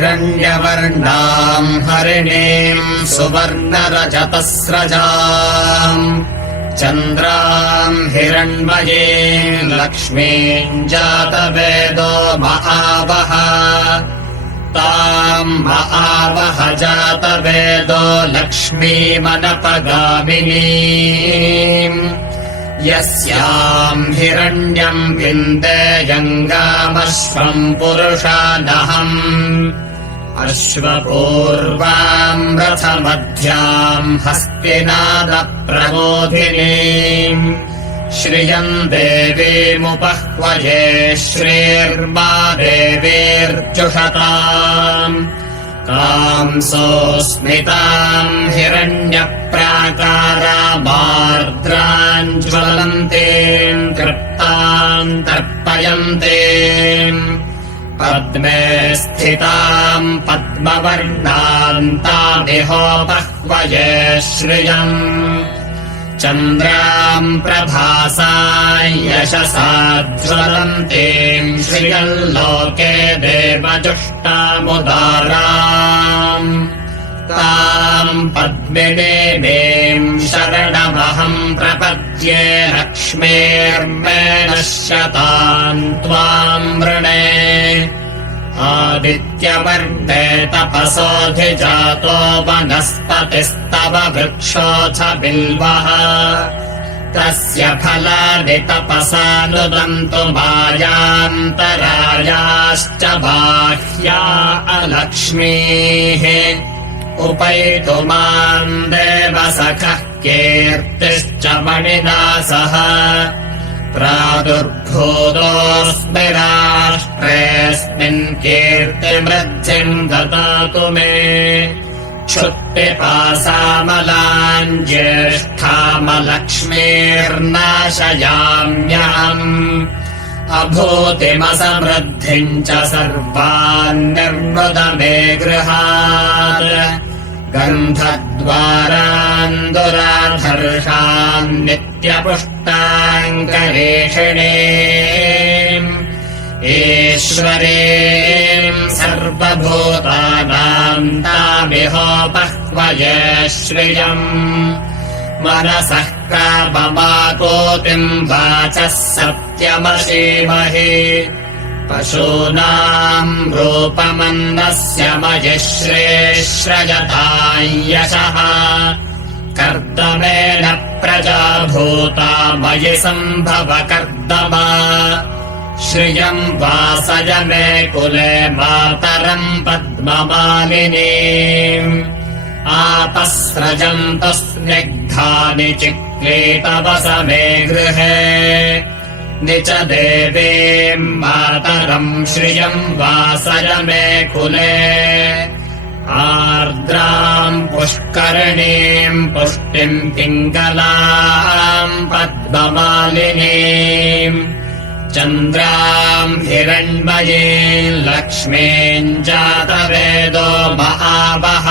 हिरण्यवर्णाम् हरिणीम् सुवर्णरजतस्रजाम् चन्द्राम् हिरण्मयीम् लक्ष्मीम् जातवेदो महावः ताम् महावः जातवेदो लक्ष्मीमनपगामिनीम् यस्याम् हिरण्यम् विन्देयङ्गामश्वम् पुरुषादहम् अश्वपूर्वाम् रथमध्याम् हस्तिनादप्रबोधिनीम् श्रियम् देवीमुपह्वये श्रीर्मा देवीर्जुषताम् ताम् सोऽस्मिताम् हिरण्यप्राकारामार्द्राम् ज्वलन्तीम् तृप्ताम् तर्पयन्तीम् पद्मे स्थिताम् पद्मवर्णाम् तामिहोपह्वये श्रियम् चन्द्राम् प्रभासा यशसा ज्वलन्तीम् श्रियल्लोके देवजुष्टामुदाराम् ताम् पद्मिनीम् शरणमहम् प्रपद्ये लक्ष्मीर्मे नश्यताम् त्वाम् वृणे आदित्यवर्णे तपसोऽधिजातो वनस्पतिस्तव वृक्षोऽथ बिल्वः तस्य फलानि तपसानुदन्तु मायान्तरायाश्च बाह्या अलक्ष्मीः उपैतु माम् देवसखः कीर्तिश्च मणिदासः प्रादुर्भूतोऽस्मि राष्ट्रेऽस्मिन् कीर्तिवृद्धिम् ददातु मे क्षुत्पिपासामलाम् ज्येष्ठामलक्ष्मीर्नाशयाम्यहम् अभूतिमसमृद्धिम् च सर्वान् निर्मृद मे गृहात् गन्धद्वारान् दुराधर्षान् नित्यपुष्टाम् करेषिणीम् ईश्वरीम् सर्वभूतानाम् तामिहोपह्वये श्रियम् मनसः काममाकोतिम् वाचः सत्यमशीमहि पशूनाम् रूपमन्नस्य मयि श्रेश्रयताम् यशः कर्दमेन प्रजाभूता मयि सम्भव कर्दमा श्रियम् वासय मे कुले मातरम् पद्ममालिनीम् आपस्रजन्तु स्निग्धानि चिक्रीतवस मे गृहे निच देवीम् मातरम् श्रियम् वासय मे कुले आर्द्राम् पुष्करिणीम् पुष्टिम् पिङ्गलाम् पद्ममालिनीम् चन्द्राम् हिरण्मयीम् लक्ष्मीम् जातवेदो महावः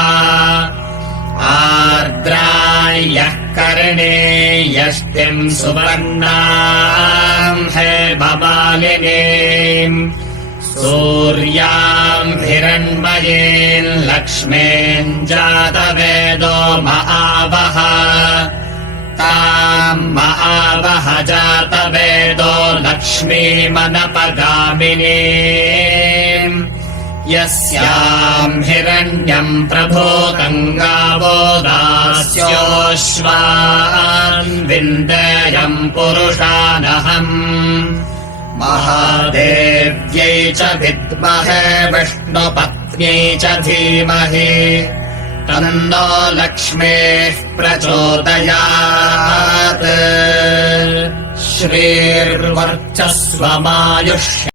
आर्द्रायः कर्णे यष्टिम् सुवर्णाम् हेममालिनीम् सूर्याम् हिरण्मयीम् लक्ष्मीम् जातवेदो महावः ताम् महावः जातवेदो लक्ष्मीमनपगामिनीम् यस्याम् हिरण्यम् प्रभूतम् गावो दास्योऽश्वान् विन्देयम् पुरुषानहम् महादेव्यै च विद्महे विष्णुपत्न्यै च धीमहि तन्नो लक्ष्मीः प्रचोदयात् श्रीर्वर्चस्वमायुष्य